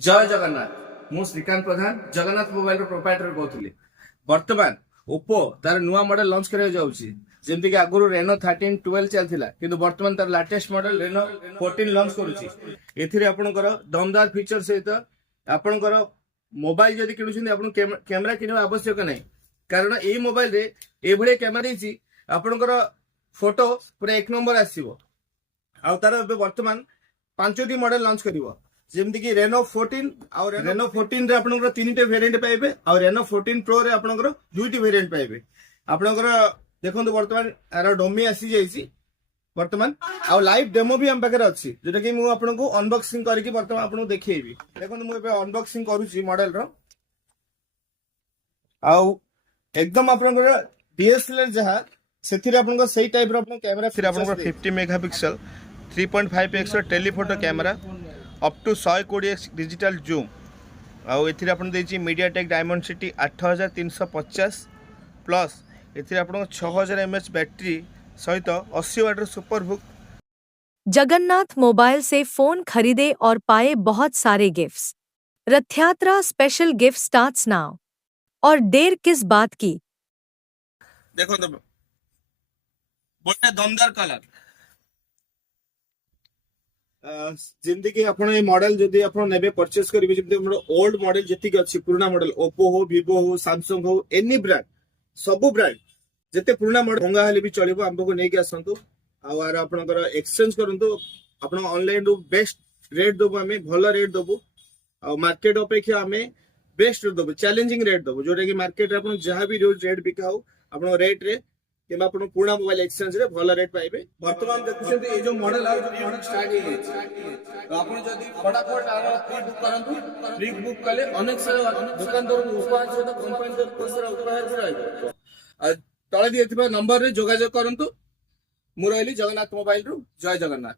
जय जगन्नाथ मु श्रीकांत प्रधान Jagannath mobile proprietor कहूली। वर्तमान ओप्पो तार नुआ मॉडल लॉन्च करा जाउची जेमति कि आगुरु रेनो 13 12 चलथिला किंतु वर्तमान तार लेटेस्ट मॉडल रेनो 14 लॉन्च करूची। एथिरे आपनकर दमदार फीचर सहित आपनकर मोबाइल जदि किनुछिन आपन कैमरा किनवा आवश्यक नै, कारण ए मोबाइल रे एभळे कैमरा देछि आपनकर फोटो पूरा एक नंबर आसीबो। आ तार वर्तमान 5टी मॉडल लॉन्च करिवो जेमति कि रेनो 14 और रेनो 14 रे आपनकर 3टे वेरिएंट पाइबे और रेनो 14 प्रो रे आपनकर 2टी वेरिएंट पाइबे। आपनकर देखंतु वर्तमान आरो डोमी आसी जाईसी वर्तमान आ लाइव डेमो भी हम पाखरे अछि जेटा कि मु आपनको अनबॉक्सिंग करके वर्तमान आपनको देखैबी। देखंतु मु एबे अनबॉक्सिंग करूची मॉडल रो आ एकदम आपनकर डीएसएलआर जहा सेथिरे आपनको सही टाइप रो आपन कैमरा फिर आपनको 50 megapixel 3.5x telephoto camera up to 120x digital zoom आउ एथिरे आपन देछि मीडियाटेक डायमेंसिटी 8350 प्लस एथिरे आपन 6000 mAh बैटरी सहित 80 वाट सुपर बुक। जगन्नाथ मोबाइल से फोन खरीदे और पाए बहुत सारे gifts. Rathyatra special gift starts now. और देर किस बात की। देखो तो बड़े दमदार कलर जिंदगी आपण ए मॉडल जदी आपण नेबे परचेस करिवे जेते हमर ओल्ड मॉडल जति के अछि पुराना मॉडल ओप्पो हो विवो हो सैमसंग हो एनी ब्रांड सब ब्रांड जते पुराना मॉडल भंगा हेले भी चलिबो हमको नै के आसंतु आ आर आपनकर एक्सचेंज करंतु आपण ऑनलाइन रो बेस्ट रेट दबो हमें भलो रेट दबो आ मार्केट अपेक्षा हमें बेस्ट रेट दबो चैलेंजिंग रेट दबो जोटा कि मार्केट रे आपण जहां भी रेट बिका हो आपण रेट रे कि आपण पुराना मोबाइल एक्सचेंज रे भलो रेट पाइबे। वर्तमान देखुछन ए जो मॉडल आ जो मॉडल स्टार्ट हे तो आपण जदी फटाफट आरो प्री बुक करंतु प्री बुक कले अनेक सारा दुकानदार को उपहार सहित कंपनी तर पैसा उपहार भी रहइबो। आ तळे दिथिबा नंबर रे जोगाजोग करंतु। मु रहली जगन्नाथ मोबाइल रु जय जगन्नाथ।